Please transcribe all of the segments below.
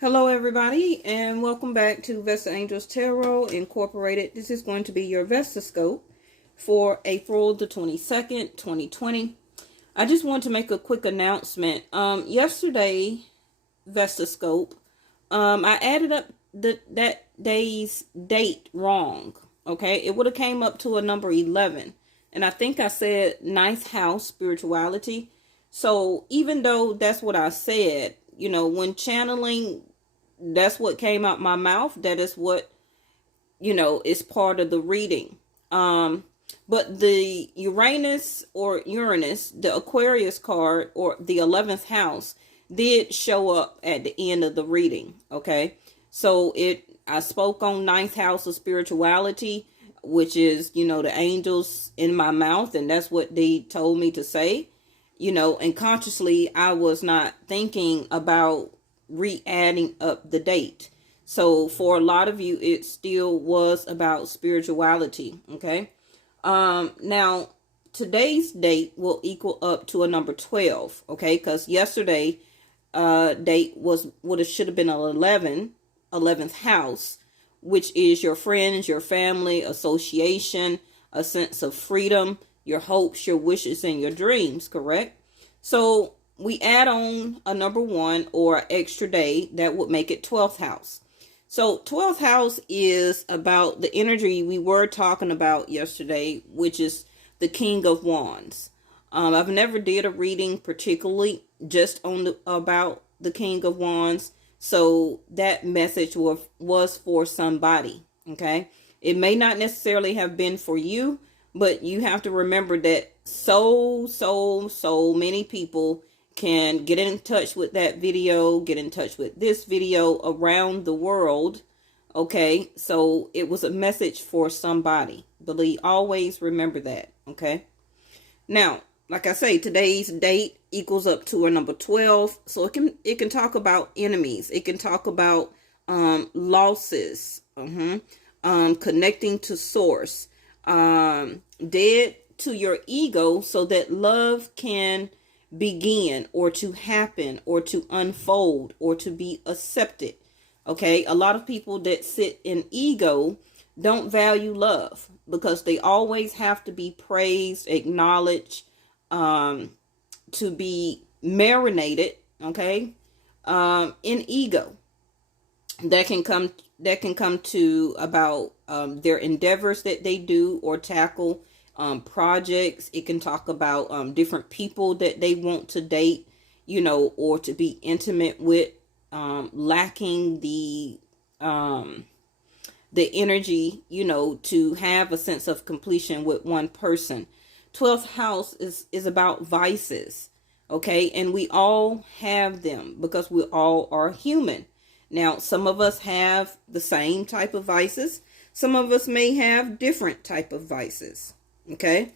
Hello, everybody, and welcome back to Vesta Angels Tarot Incorporated. This is going to be your Vesta Scope for April the 22nd, 2020. I just want to make a quick announcement. Yesterday, Vesta Scope, I added up that day's date wrong. Okay, it would have came up to a number 11, and I think I said ninth house spirituality. So even though that's what I said, when channeling, that's what came out my mouth. That is what, is part of the reading. But the Uranus, the Aquarius card, or the 11th house did show up at the end of the reading. Okay. So I spoke on ninth house of spirituality, which is, the angels in my mouth. And that's what they told me to say, and consciously I was not thinking about re-adding up the date. So for a lot of you, it still was about spirituality. Okay. Now today's date will equal up to a number 12. Okay. Because yesterday, date should have been an 11th house, which is your friends, your family, association, a sense of freedom, your hopes, your wishes, and your dreams. Correct. So we add on a number 1 or extra day, that would make it 12th house. So 12th house is about the energy we were talking about yesterday, which is the King of Wands. I've never did a reading particularly just on about the King of Wands. So that message was for somebody. Okay. It may not necessarily have been for you, but you have to remember that so many people can get in touch with that video, get in touch with this video around the world. Okay, so it was a message for somebody. Always remember that. Okay. Now, like I say, today's date equals up to a number 12. So it can talk about enemies. It can talk about losses. Connecting to source. Dead to your ego so that love can begin, or to happen, or to unfold, or to be accepted. Okay, a lot of people that sit in ego don't value love because they always have to be praised, acknowledged, to be marinated. Okay, in ego that can come to about their endeavors that they do or tackle. Projects. It can talk about different people that they want to date, or to be intimate with, lacking the energy, to have a sense of completion with one person. 12th house is about vices. Okay. And we all have them because we all are human. Now, some of us have the same type of vices. Some of us may have different type of vices. Okay.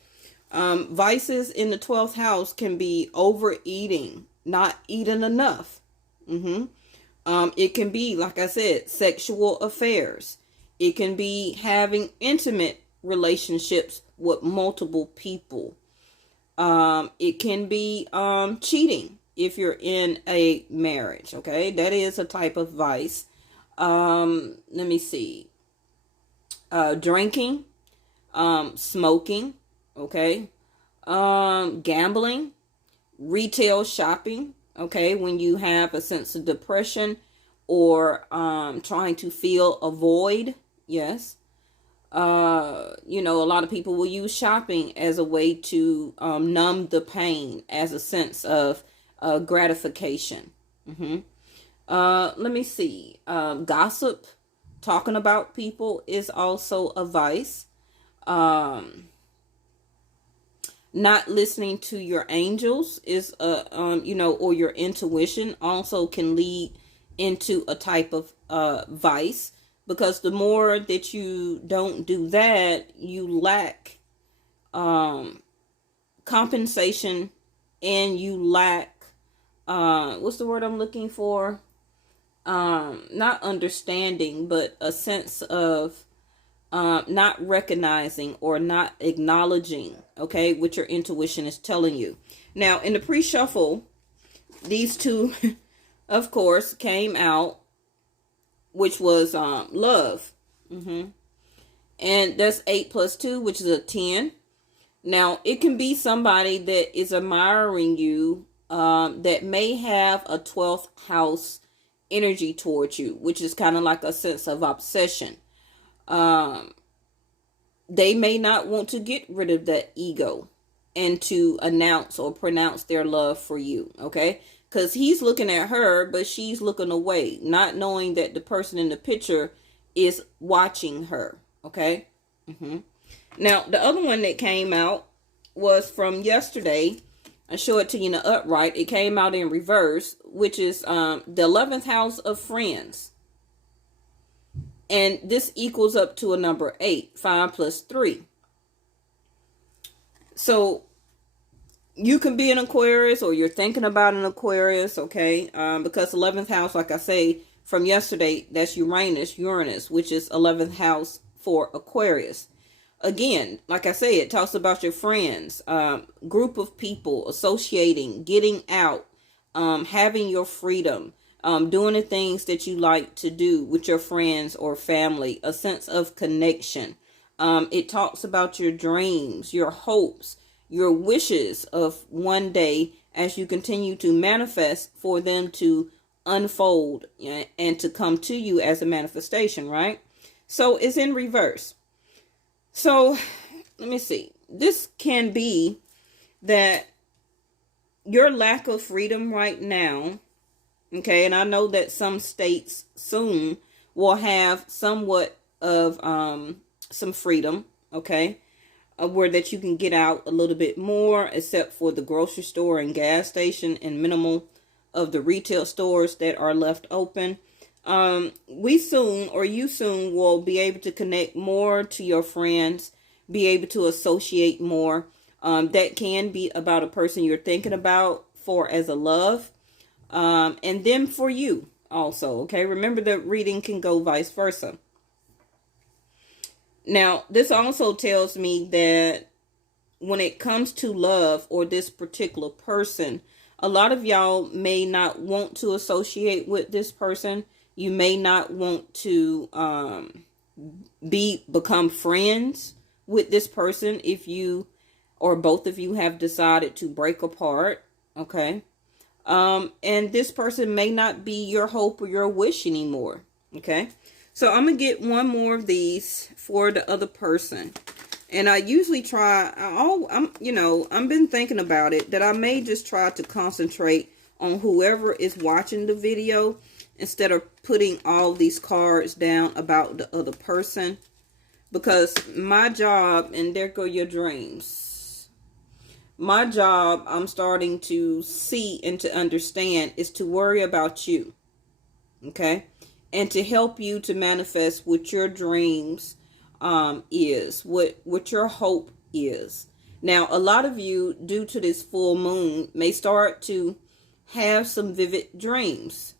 Vices in the 12th house can be overeating, not eating enough. It can be, like I said, sexual affairs. It can be having intimate relationships with multiple people. It can be cheating if you're in a marriage. Okay. That is a type of vice. Let me see. Drinking. Smoking, okay, gambling, retail shopping, okay, when you have a sense of depression or trying to fill a void. Yes. A lot of people will use shopping as a way to numb the pain, as a sense of gratification. Let me see. Gossip, talking about people, is also a vice. Not listening to your angels is or your intuition also can lead into a type of vice, because the more that you don't do that, you lack compensation, and you lack what's the word I'm looking for? Not understanding, but a sense of not recognizing or not acknowledging, okay, what your intuition is telling you. Now, in the pre-shuffle, these two, of course, came out which was love. And that's 8 plus 2, which is a 10. Now, it can be somebody that is admiring you, that may have a 12th house energy towards you, which is kind of like a sense of obsession. They may not want to get rid of that ego and to announce or pronounce their love for you, okay? Because he's looking at her, but she's looking away, not knowing that the person in the picture is watching her, okay? Now, the other one that came out was from yesterday. I show it to you in the upright. It came out in reverse, which is the 11th house of friends. And this equals up to a number 8, 5 plus 3. So you can be an Aquarius, or you're thinking about an Aquarius, okay? Because 11th house, like I say, from yesterday, that's Uranus, which is 11th house for Aquarius. Again, like I say, it talks about your friends, group of people, associating, getting out, having your freedom, doing the things that you like to do with your friends or family, a sense of connection. It talks about your dreams, your hopes, your wishes of one day as you continue to manifest for them to unfold and to come to you as a manifestation, right? So it's in reverse. So let me see. This can be that your lack of freedom right now, okay, and I know that some states soon will have somewhat of some freedom, okay, where that you can get out a little bit more, except for the grocery store and gas station and minimal of the retail stores that are left open. You soon will be able to connect more to your friends, be able to associate more. That can be about a person you're thinking about for as a love, and then for you also, okay? Remember that reading can go vice versa. Now, this also tells me that when it comes to love or this particular person, a lot of y'all may not want to associate with this person. You may not want to become friends with this person if you or both of you have decided to break apart, okay? And this person may not be your hope or your wish anymore, okay? So I'm going to get one more of these for the other person. And I usually try, I've been thinking about it, that I may just try to concentrate on whoever is watching the video instead of putting all these cards down about the other person. Because my job, and there go your dreams, my job, I'm starting to see and to understand, is to worry about you, okay? And to help you to manifest what your dreams is, what your hope is. Now, a lot of you, due to this full moon, may start to have some vivid dreams.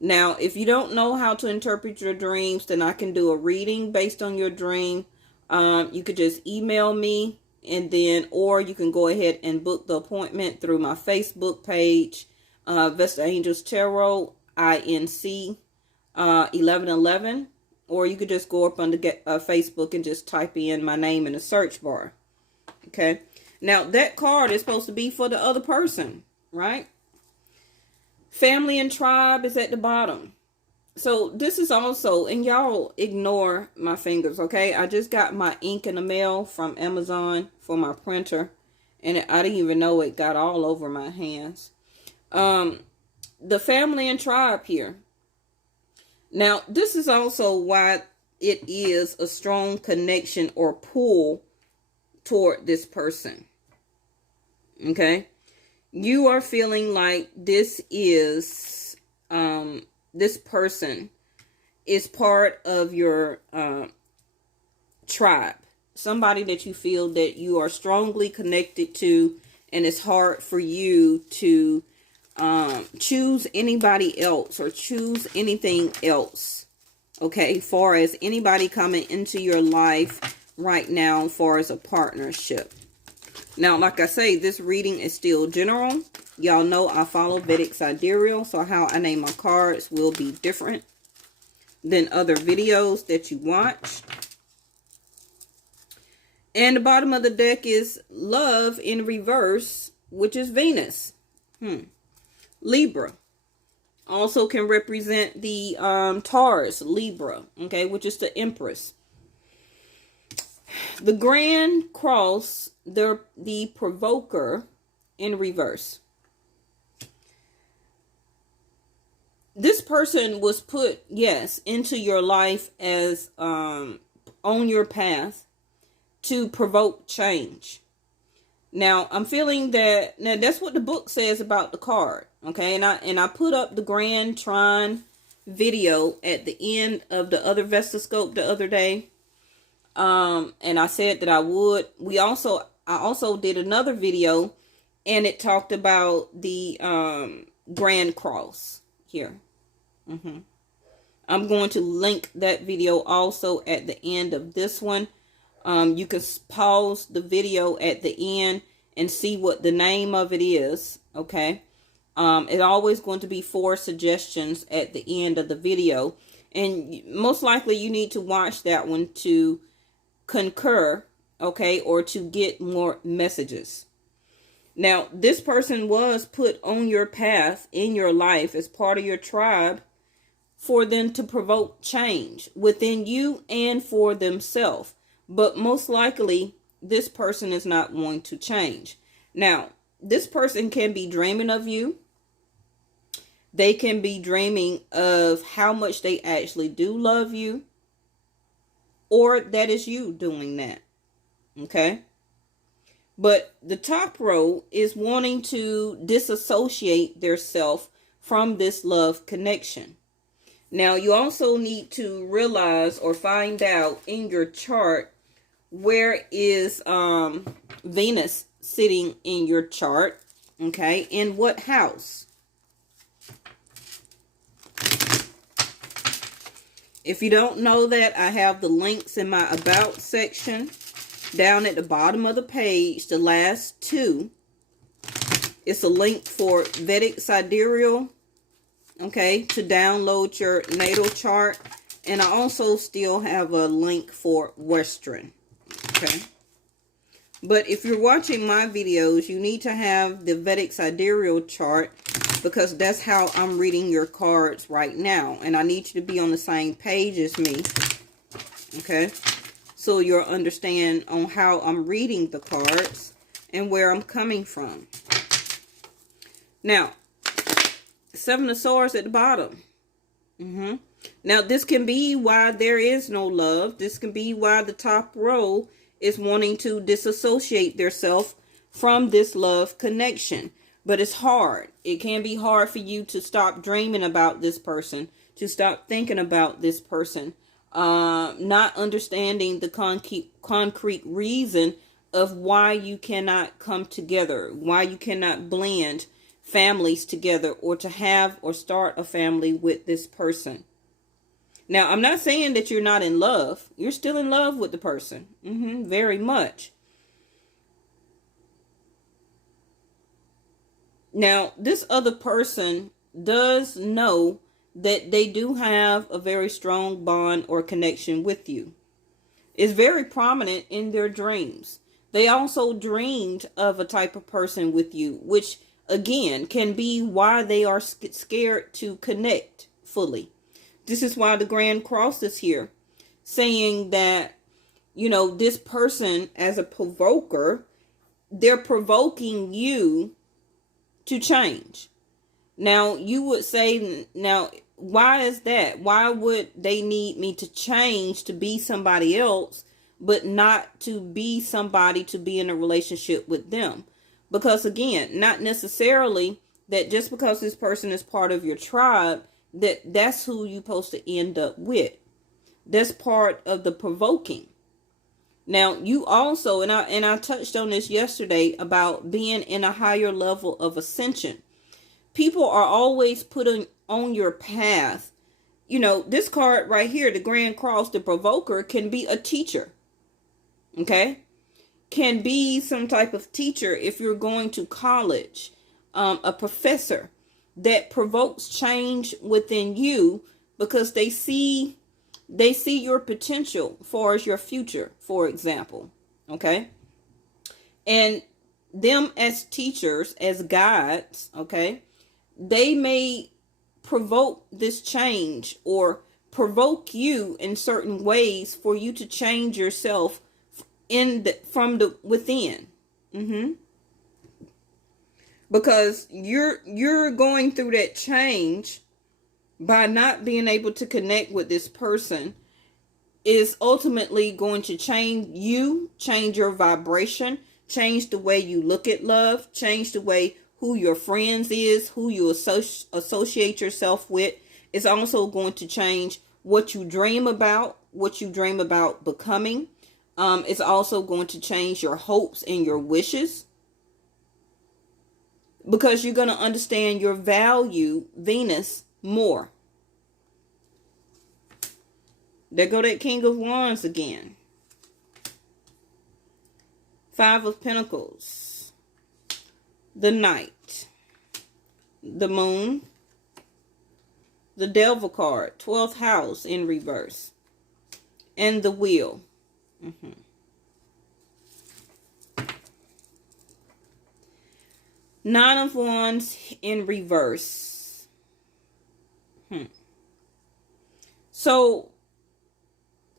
Now, if you don't know how to interpret your dreams, then I can do a reading based on your dream. You could just email me, and then, or you can go ahead and book the appointment through my Facebook page, Vesta Angels Tarot, INC 1111, or you could just go up on the Facebook and just type in my name in the search bar. Okay. Now, that card is supposed to be for the other person, right? Family and tribe is at the bottom. So this is also, and y'all ignore my fingers, okay? I just got my ink in the mail from Amazon for my printer, and I didn't even know it got all over my hands. The family and tribe here. Now, this is also why it is a strong connection or pull toward this person. Okay? You are feeling like this is, this person is part of your tribe. Somebody that you feel that you are strongly connected to, and it's hard for you to choose anybody else or choose anything else. Okay, far as anybody coming into your life right now, far as a partnership. Now, like I say, this reading is still general. Y'all know I follow Vedic Sidereal, so how I name my cards will be different than other videos that you watch. And the bottom of the deck is Love in reverse, which is Venus. Libra. Also can represent the Taurus, Libra, okay, which is the Empress. The Grand Cross, the Provoker in reverse. This person was put, yes, into your life as on your path to provoke change. Now, I'm feeling that, now that's what the book says about the card, okay? And I put up the Grand Trine video at the end of the other Vestascope the other day. And I said that I would. I also did another video, and it talked about the Grand Cross here. I'm going to link that video also at the end of this one. You can pause the video at the end and see what the name of it is, okay? It's always going to be 4 suggestions at the end of the video. And most likely you need to watch that one to concur, okay, or to get more messages. Now, this person was put on your path in your life as part of your tribe for them to provoke change within you and for themselves. But most likely, this person is not going to change. Now, this person can be dreaming of you. They can be dreaming of how much they actually do love you. Or that is you doing that. Okay? But the top row is wanting to disassociate their self from this love connection. Now, you also need to realize or find out in your chart where is Venus sitting in your chart, okay? In what house? If you don't know that, I have the links in my About section down at the bottom of the page, the last 2. It's a link for Vedic Sidereal, okay, to download your natal chart. And I also still have a link for Western. Okay. But if you're watching my videos, you need to have the Vedic Sidereal chart because that's how I'm reading your cards right now. And I need you to be on the same page as me. Okay. So you'll understand on how I'm reading the cards and where I'm coming from. Now, 7 of Swords at the bottom. Now, this can be why there is no love. This can be why the top row is wanting to disassociate themselves from this love connection. But it's hard. It can be hard for you to stop dreaming about this person, to stop thinking about this person, not understanding the concrete reason of why you cannot come together, why you cannot blend families together or to have or start a family with this person. Now, I'm not saying that you're not in love. You're still in love with the person. Very much. Now, this other person does know that they do have a very strong bond or connection with you. It's very prominent in their dreams. They also dreamed of a type of person with you, which again can be why they are scared to connect fully. This is why the Grand Cross is here, saying that, you know, this person as a provoker, they're provoking you to change. Now, you would say, now, why is that? Why would they need me to change to be somebody else, but not to be somebody to be in a relationship with them? Because again, not necessarily that just because this person is part of your tribe, that's who you're supposed to end up with. That's part of the provoking. Now, you also, and I touched on this yesterday about being in a higher level of ascension. People are always put on your path. You know, this card right here, the Grand Cross, the provoker, can be a teacher. Okay? Can be some type of teacher if you're going to college. a professor that provokes change within you because they see your potential for as your future, for example. Okay. And them as teachers, as guides, okay, they may provoke this change or provoke you in certain ways for you to change yourself from the within. Because you're going through that change by not being able to connect with this person is ultimately going to change your vibration, change the way you look at love, change the way who your friends is, who you associate yourself with. It's also going to change what you dream about becoming. It's also going to change your hopes and your wishes, because you're going to understand your value, Venus, more. There go that King of Wands again. Five of Pentacles. The Knight. The Moon. The Devil card. 12th house in reverse. And the Wheel. Nine of Wands in reverse. So,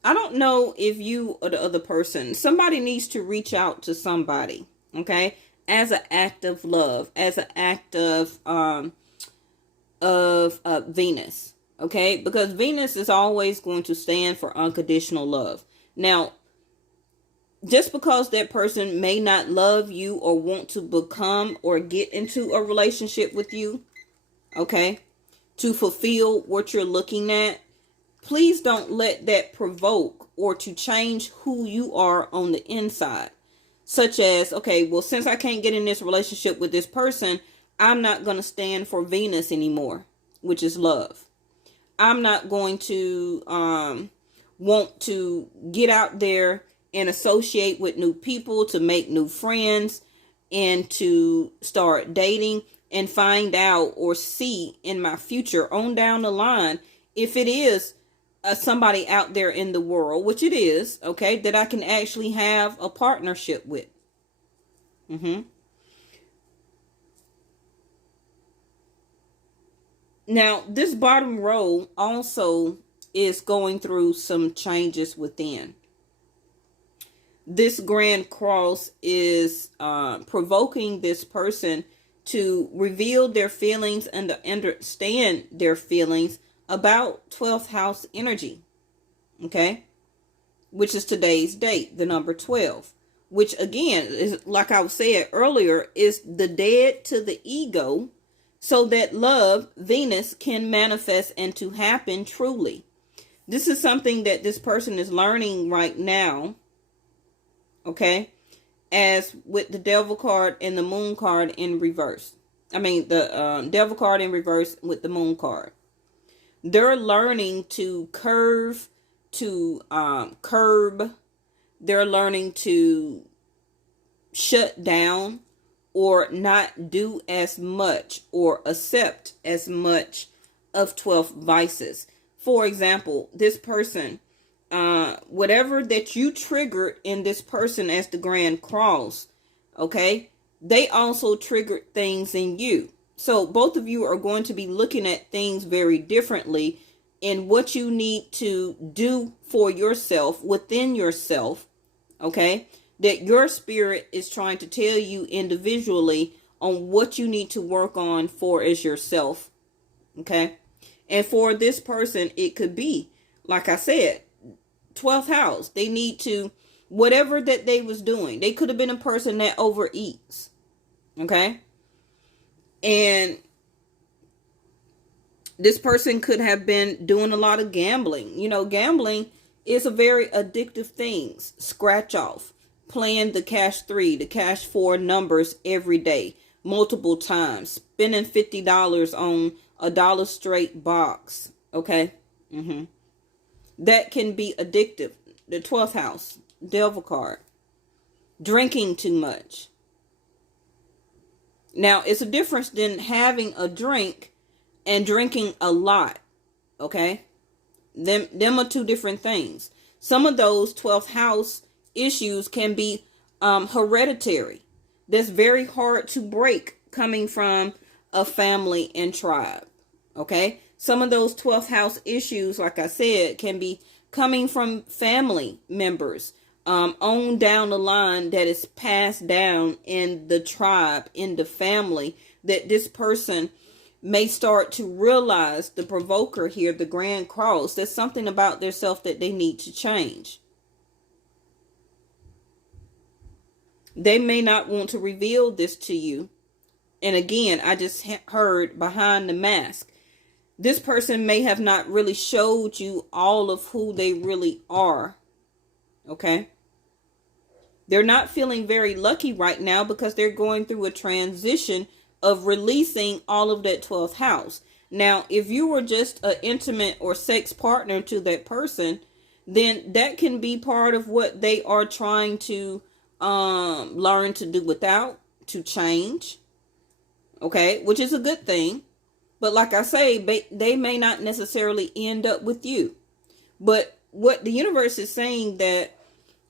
I don't know if you or the other person, somebody needs to reach out to somebody, okay, as an act of love, as an act of Venus, okay, because Venus is always going to stand for unconditional love. Now, just because that person may not love you or want to become or get into a relationship with you, okay, to fulfill what you're looking at, please don't let that provoke or to change who you are on the inside. Such as, okay, well, since I can't get in this relationship with this person, I'm not going to stand for Venus anymore, which is love. I'm not going to want to get out there and associate with new people, to make new friends, and to start dating and find out or see in my future on down the line if it is somebody out there in the world, which it is, okay, that I can actually have a partnership with. Now, this bottom row also is going through some changes within. This Grand Cross is provoking this person to reveal their feelings and to understand their feelings about 12th house energy, okay, which is today's date, the number 12, which again is, like I said earlier, is the dead to the ego, so that love, Venus, can manifest and to happen truly. This is something that this person is learning right now, okay, as with the Devil card and the Moon card in reverse. I mean, the Devil card in reverse with the Moon card. They're learning to curb. They're learning to shut down or not do as much or accept as much of 12 vices. For example, this person, whatever that you triggered in this person as the Grand Cross, okay, they also triggered things in you. So both of you are going to be looking at things very differently in what you need to do for yourself, within yourself, okay, that your spirit is trying to tell you individually on what you need to work on for as yourself, okay. And for this person, it could be, like I said, 12th house. They need to, whatever that they was doing, they could have been a person that overeats, okay. And this person could have been doing a lot of gambling. You know, gambling is a very addictive thing. Scratch off, playing the cash 3, the cash 4 numbers every day, multiple times, spending $50 on a Dollar Straight box. Okay. That can be addictive. The 12th house, Devil card. Drinking too much. Now, it's a difference than having a drink and drinking a lot. Okay? Them are two different things. Some of those 12th house issues can be hereditary. That's very hard to break coming from a family and tribe. Okay? Some of those 12th house issues, like I said, can be coming from family members on down the line, that is passed down in the tribe, in the family, that this person may start to realize the provoker here, the Grand Cross. There's something about their self that they need to change. They may not want to reveal this to you. And again, I just heard behind the mask. This person may have not really showed you all of who they really are. Okay? They're not feeling very lucky right now because they're going through a transition of releasing all of that 12th house. Now, if you were just an intimate or sex partner to that person, then that can be part of what they are trying to learn to do without, to change. Okay, which is a good thing. But like I say, they may not necessarily end up with you. But what the universe is saying,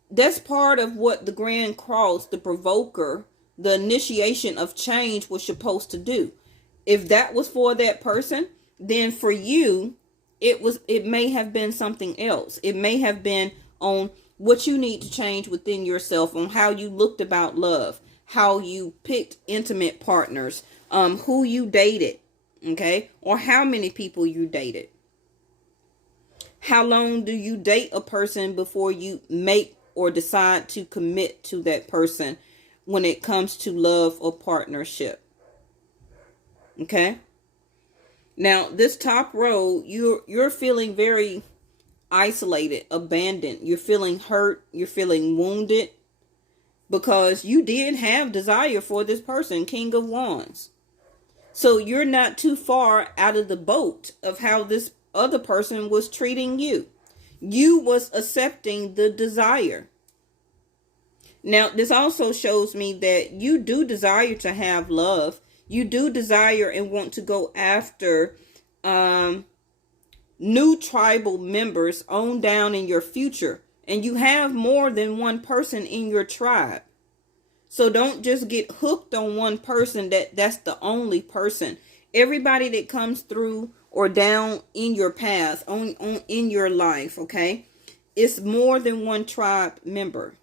that's part of what the Grand Cross, the provoker, the initiation of change was supposed to do. If that was for that person, then for you, it may have been something else. It may have been on what you need to change within yourself, on how you looked about love, how you picked intimate partners, who you dated, okay, or how many people you dated. How long do you date a person before you make or decide to commit to that person when it comes to love or partnership? Okay. Now, this top row, you're feeling very isolated, abandoned. You're feeling hurt. You're feeling wounded because you did have desire for this person, King of Wands. So you're not too far out of the boat of how this other person was treating you. You was accepting the desire. Now, this also shows me that you do desire to have love. You do desire and want to go after new tribal members on down in your future. And you have more than one person in your tribe. So don't just get hooked on one person that's the only person. Everybody that comes through or down in your path, on in your life, okay? It's more than one tribe member.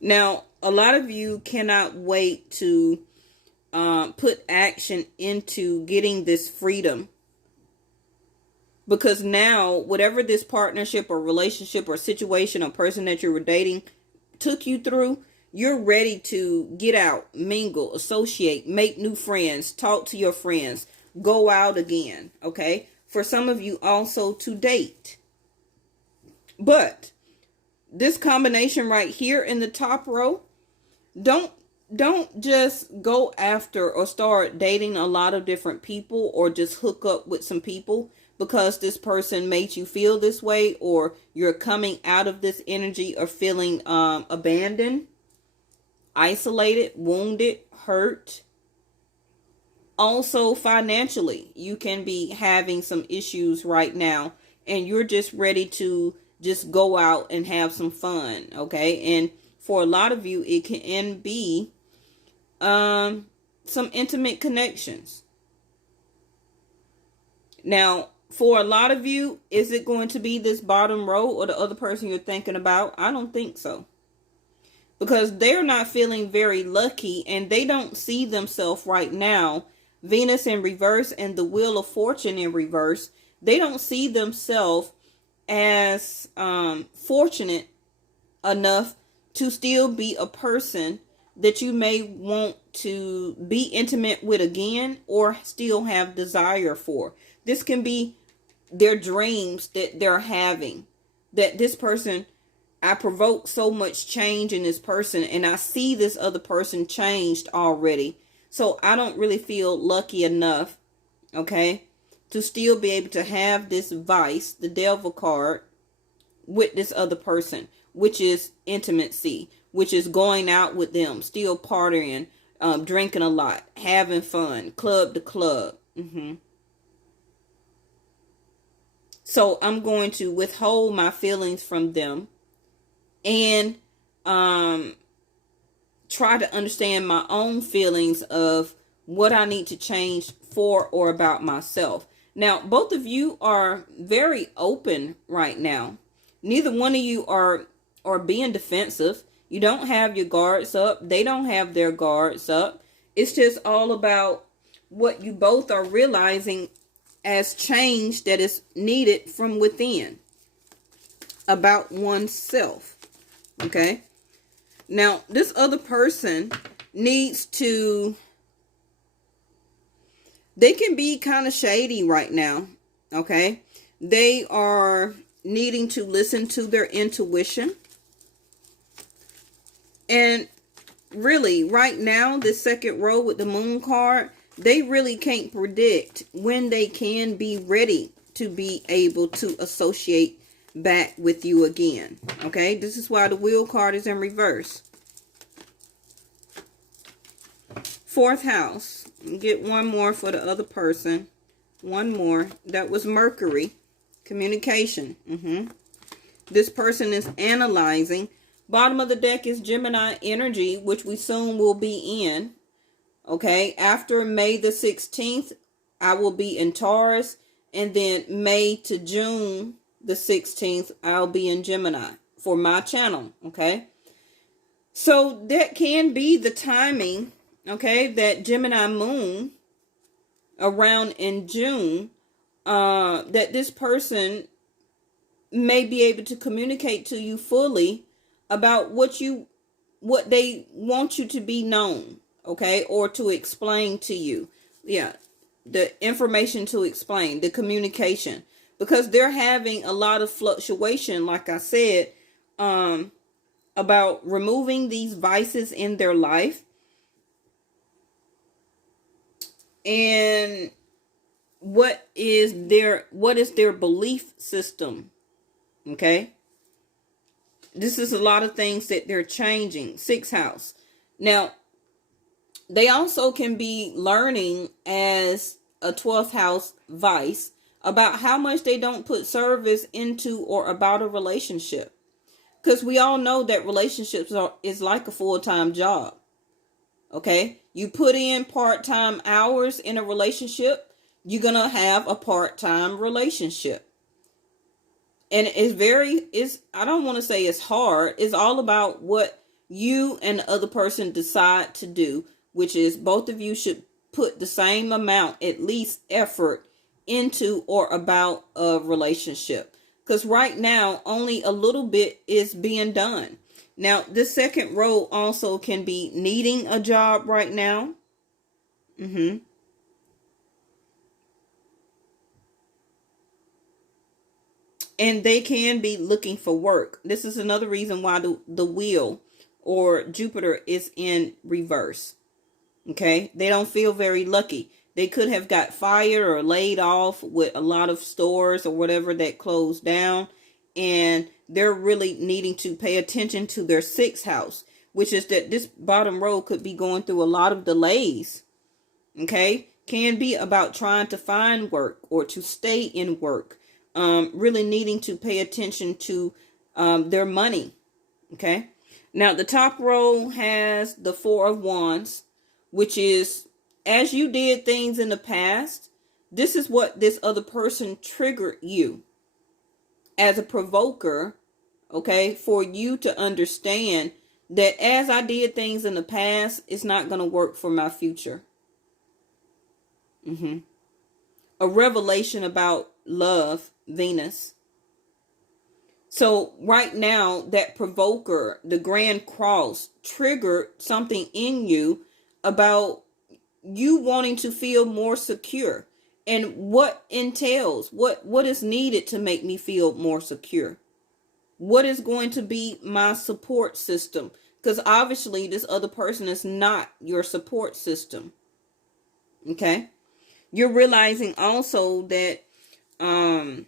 Now, a lot of you cannot wait to put action into getting this freedom. Because now, whatever this partnership or relationship or situation or person that you were dating took you through, you're ready to get out, mingle, associate, make new friends, talk to your friends, go out again, okay? For some of you also to date. But this combination right here in the top row, don't just go after or start dating a lot of different people or just hook up with some people because this person made you feel this way, or you're coming out of this energy or feeling abandoned, isolated, wounded, hurt. Also, financially, you can be having some issues right now and you're just ready to just go out and have some fun, okay? And for a lot of you, it can be some intimate connections. Now, for a lot of you, is it going to be this bottom row or the other person you're thinking about? I don't think so. Because they're not feeling very lucky and they don't see themselves right now. Venus in reverse and the Wheel of Fortune in reverse. They don't see themselves as fortunate enough to still be a person that you may want to be intimate with again or still have desire for. This can be their dreams that they're having. That this person, I provoke so much change in this person and I see this other person changed already. So I don't really feel lucky enough, okay, to still be able to have this vice, the Devil card, with this other person. which is intimacy, which is going out with them, still partying, drinking a lot, having fun, club to club. So I'm going to withhold my feelings from them and try to understand my own feelings of what I need to change for or about myself. Now, both of you are very open right now. Neither one of you are being defensive. You don't have your guards up. They don't have their guards up. It's just all about what you both are realizing as change that is needed from within about oneself. Okay? Now, this other person needs to, they can be kind of shady right now. Okay? They are needing to listen to their intuition. And really, right now, this second row with the moon card, they really can't predict when they can be ready to be able to associate back with you again. Okay, this is why the wheel card is in reverse. Fourth house. Get one more for the other person. One more. That was Mercury. Communication. This person is analyzing. Bottom of the deck is Gemini energy, which we soon will be in. Okay, after May the 16th, I will be in Taurus. And then May to June the 16th, I'll be in Gemini for my channel. Okay, so that can be the timing. Okay, that Gemini moon around in June, that this person may be able to communicate to you fully about what they want you to be known. Okay, or to explain to you. Yeah, the information to explain, the communication, because they're having a lot of fluctuation, like I said, about removing these vices in their life. And what is their belief system? Okay, this is a lot of things that they're changing. Sixth house. Now, they also can be learning as a 12th house vice about how much they don't put service into or about a relationship. Because we all know that relationships is like a full-time job. Okay? You put in part-time hours in a relationship, you're going to have a part-time relationship. And I don't want to say it's hard. It's all about what you and the other person decide to do, which is both of you should put the same amount, at least effort, into or about a relationship. Because right now, only a little bit is being done. Now, this second row also can be needing a job right now. And they can be looking for work. This is another reason why the wheel or Jupiter is in reverse. Okay, they don't feel very lucky. They could have got fired or laid off with a lot of stores or whatever that closed down. And they're really needing to pay attention to their sixth house, which is that this bottom row could be going through a lot of delays. Okay, can be about trying to find work or to stay in work. Really needing to pay attention to their money. Okay, now the top row has the Four of Wands, which is, as you did things in the past, this is what this other person triggered you as a provoker, okay, for you to understand that as I did things in the past, it's not going to work for my future. A revelation about love, Venus. So right now, that provoker, the Grand Cross, triggered something in you about you wanting to feel more secure. And what entails, what is needed to make me feel more secure? What is going to be my support system? Because obviously this other person is not your support system. Okay? You're realizing also that you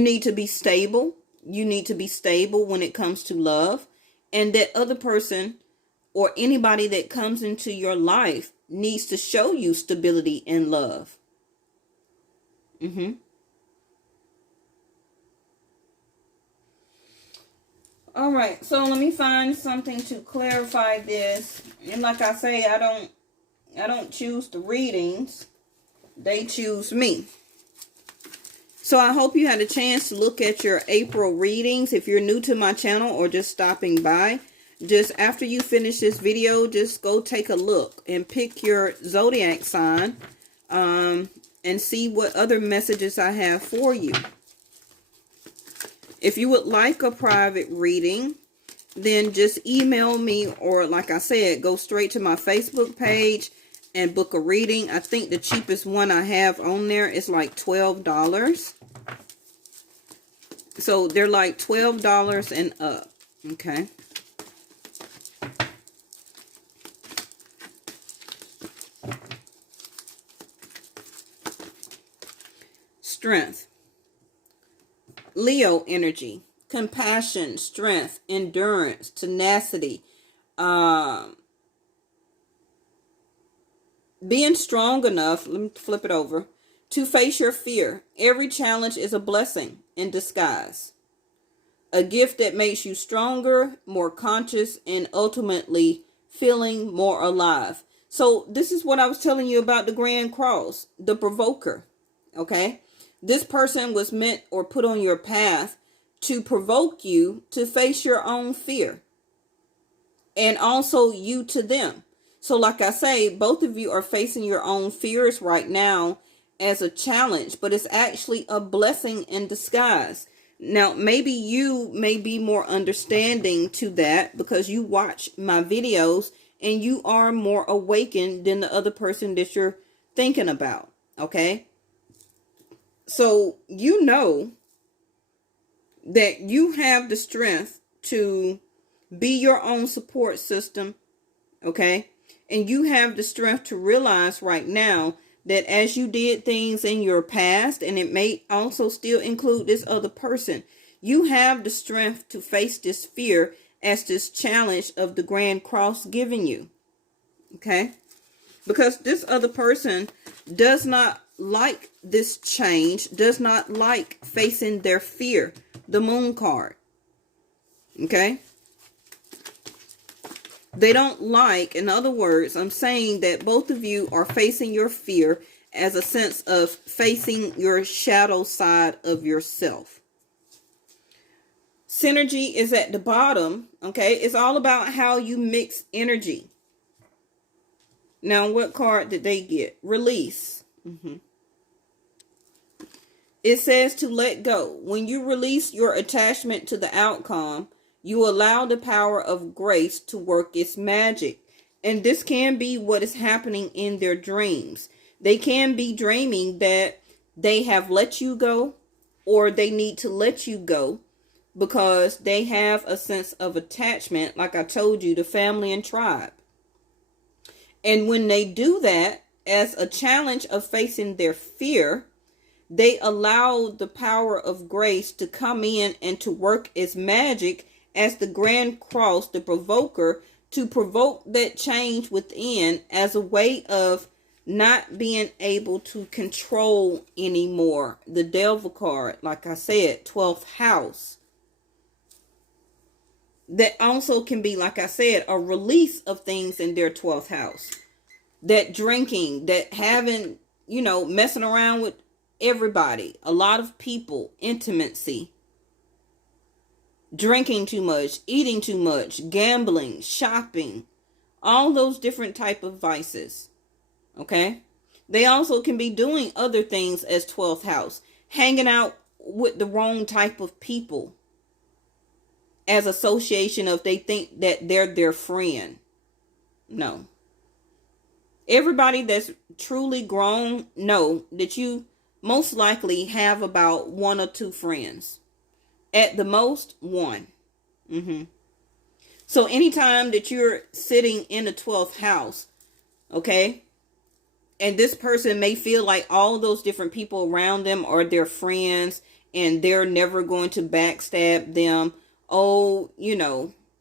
need to be stable. you need to be stable when it comes to love, and that other person or anybody that comes into your life needs to show you stability and love. All right, so let me find something to clarify this. And like I say, I don't choose the readings. They choose me. So I hope you had a chance to look at your April readings. If you're new to my channel or just stopping by, just after you finish this video, just go take a look and pick your zodiac sign and see what other messages I have for you. If you would like a private reading, then just email me, or like I said, go straight to my Facebook page and book a reading. I think the cheapest one I have on there is like $12. So they're like $12 and up. Okay. Strength. Leo energy. Compassion, strength, endurance, tenacity. Being strong enough, let me flip it over, to face your fear. Every challenge is a blessing in disguise. A gift that makes you stronger, more conscious, and ultimately feeling more alive. So this is what I was telling you about the Grand Cross, the provoker. Okay? This person was meant or put on your path to provoke you to face your own fear. And also you to them. So like I say, both of you are facing your own fears right now as a challenge, but it's actually a blessing in disguise. Now, maybe you may be more understanding to that because you watch my videos and you are more awakened than the other person that you're thinking about. Okay? So you know that you have the strength to be your own support system. Okay? And you have the strength to realize right now that as you did things in your past, and it may also still include this other person, you have the strength to face this fear as this challenge of the Grand Cross giving you. Okay? Because this other person does not like this change, does not like facing their fear. The Moon card. Okay? They don't like, in other words, I'm saying that both of you are facing your fear as a sense of facing your shadow side of yourself. Synergy is at the bottom, okay? It's all about how you mix energy. Now, what card did they get? Release. It says to let go. When you release your attachment to the outcome, you allow the power of grace to work its magic. And this can be what is happening in their dreams. They can be dreaming that they have let you go, or they need to let you go because they have a sense of attachment, like I told you, to family and tribe. And when they do that, as a challenge of facing their fear, they allow the power of grace to come in and to work its magic as the Grand Cross, the provoker, to provoke that change within as a way of not being able to control anymore. The Devil card, like I said, 12th house. That also can be, like I said, a release of things in their 12th house. That drinking, that having, messing around with everybody, a lot of people, intimacy. Drinking too much, eating too much, gambling, shopping, all those different type of vices. Okay? They also can be doing other things as 12th house. Hanging out with the wrong type of people. As association of they think that they're their friend. No. Everybody that's truly grown know that you most likely have about 1 or 2 friends. At the most, 1. So anytime that you're sitting in the 12th house, okay, and this person may feel like all those different people around them are their friends, and they're never going to backstab them. Oh,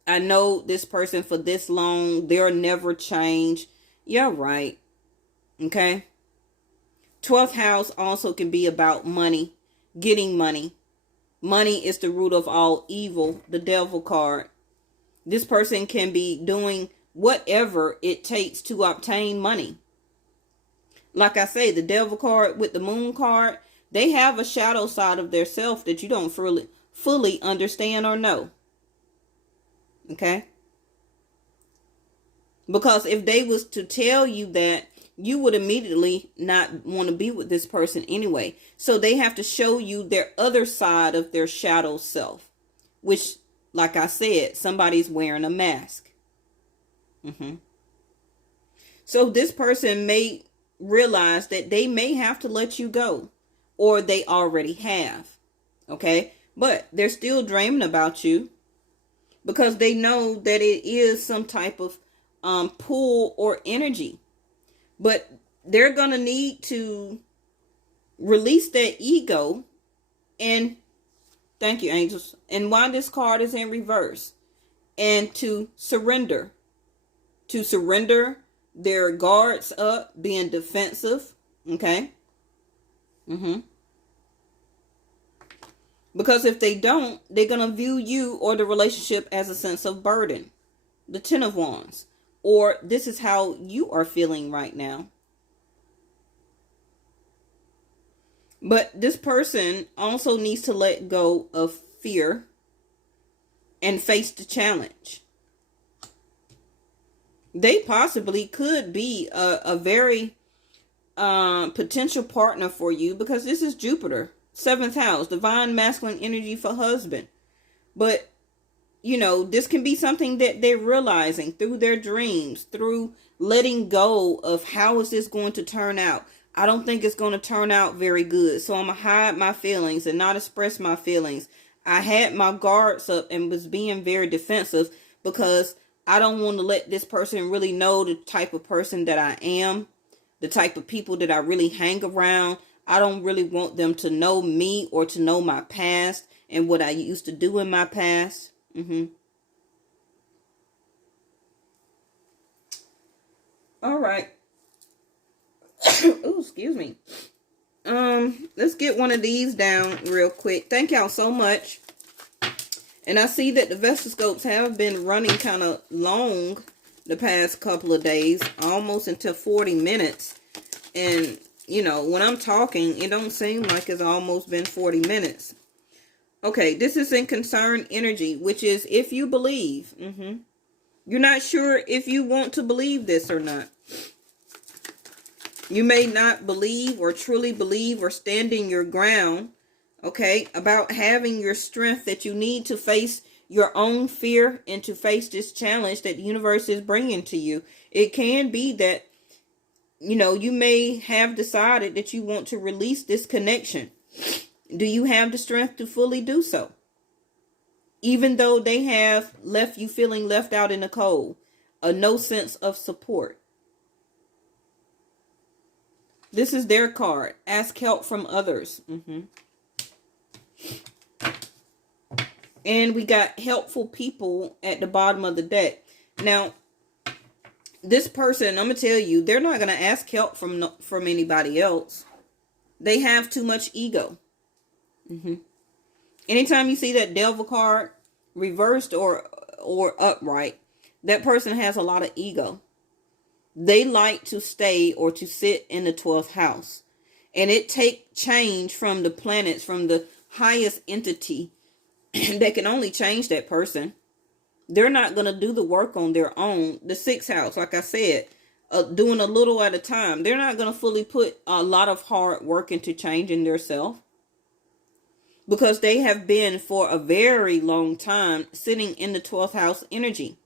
I know this person for this long, they'll never change. You're right. Okay. 12th house also can be about money, getting money. Money is the root of all evil, the devil card. This person can be doing whatever it takes to obtain money. Like I say, the devil card with the moon card, they have a shadow side of their self that you don't fully understand or know. Okay? Because if they was to tell you that, you would immediately not want to be with this person anyway. So they have to show you their other side of their shadow self, which, like I said, somebody's wearing a mask. So this person may realize that they may have to let you go, or they already have. Okay? But they're still dreaming about you because they know that it is some type of pull or energy. But they're going to need to release that ego. And thank you, angels. And why this card is in reverse. And to surrender. To surrender their guards up, being defensive. Okay? Because if they don't, they're going to view you or the relationship as a sense of burden. The Ten of Wands. Or this is how you are feeling right now. But this person also needs to let go of fear and face the challenge. They possibly could be a very potential partner for you, because this is Jupiter, 7th house, divine masculine energy for husband. But this can be something that they're realizing through their dreams, through letting go of how is this going to turn out. I don't think it's going to turn out very good. So I'm going to hide my feelings and not express my feelings. I had my guards up and was being very defensive because I don't want to let this person really know the type of person that I am, the type of people that I really hang around. I don't really want them to know me or to know my past and what I used to do in my past. All right. Oh, excuse me. Let's get one of these down real quick. Thank y'all so much. And I see that the Vestascopes have been running kind of long the past couple of days, almost into 40 minutes. And, when I'm talking, it don't seem like it's almost been 40 minutes. Okay, this is in concern energy, which is if you believe. You're not sure if you want to believe this or not. You may not believe or truly believe or stand in your ground, okay, about having your strength that you need to face your own fear and to face this challenge that the universe is bringing to you. It can be that, you may have decided that you want to release this connection. Do you have the strength to fully do so? Even though they have left you feeling left out in the cold, no sense of support. This is their card. Ask help from others. And we got helpful people at the bottom of the deck. Now, this person, I'm going to tell you, they're not going to ask help from anybody else. They have too much ego. Anytime you see that devil card reversed or upright, that person has a lot of ego. They like to stay or to sit in the 12th house. And it take change from the planets, from the highest entity that can only change that person. They're not going to do the work on their own. The 6th house, like I said, doing a little at a time. They're not going to fully put a lot of hard work into changing their self. Because they have been for a very long time sitting in the 12th house energy.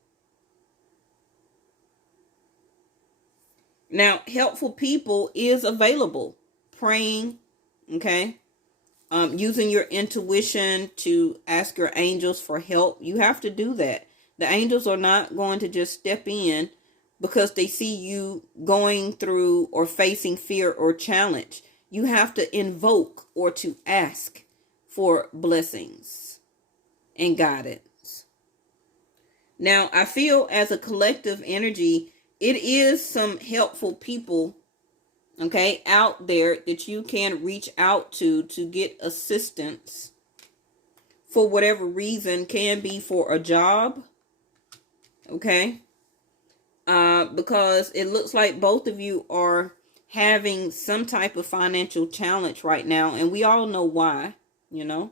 Now, helpful people is available. Praying, okay? Using your intuition to ask your angels for help. You have to do that. The angels are not going to just step in because they see you going through or facing fear or challenge. You have to invoke or to ask for blessings and guidance. Now, I feel as a collective energy, it is some helpful people, okay, out there that you can reach out to get assistance for whatever reason. Can be for a job, okay, because it looks like both of you are having some type of financial challenge right now, and we all know why, you know.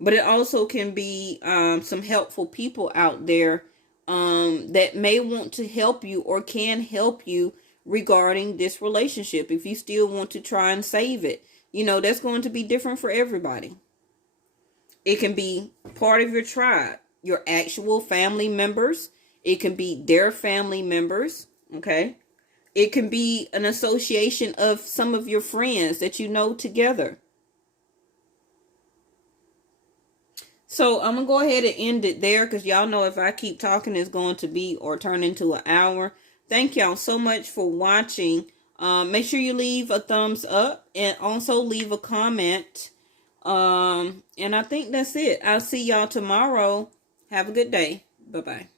But it also can be some helpful people out there that may want to help you or can help you regarding this relationship. If you still want to try and save it, you know, that's going to be different for everybody. It can be part of your tribe, your actual family members. It can be their family members, okay? It can be an association of some of your friends that you know together. So I'm going to go ahead and end it there, because y'all know if I keep talking, it's going to be or turn into an hour. Thank y'all so much for watching. Make sure you leave a thumbs up and also leave a comment. And I think that's it. I'll see y'all tomorrow. Have a good day. Bye-bye.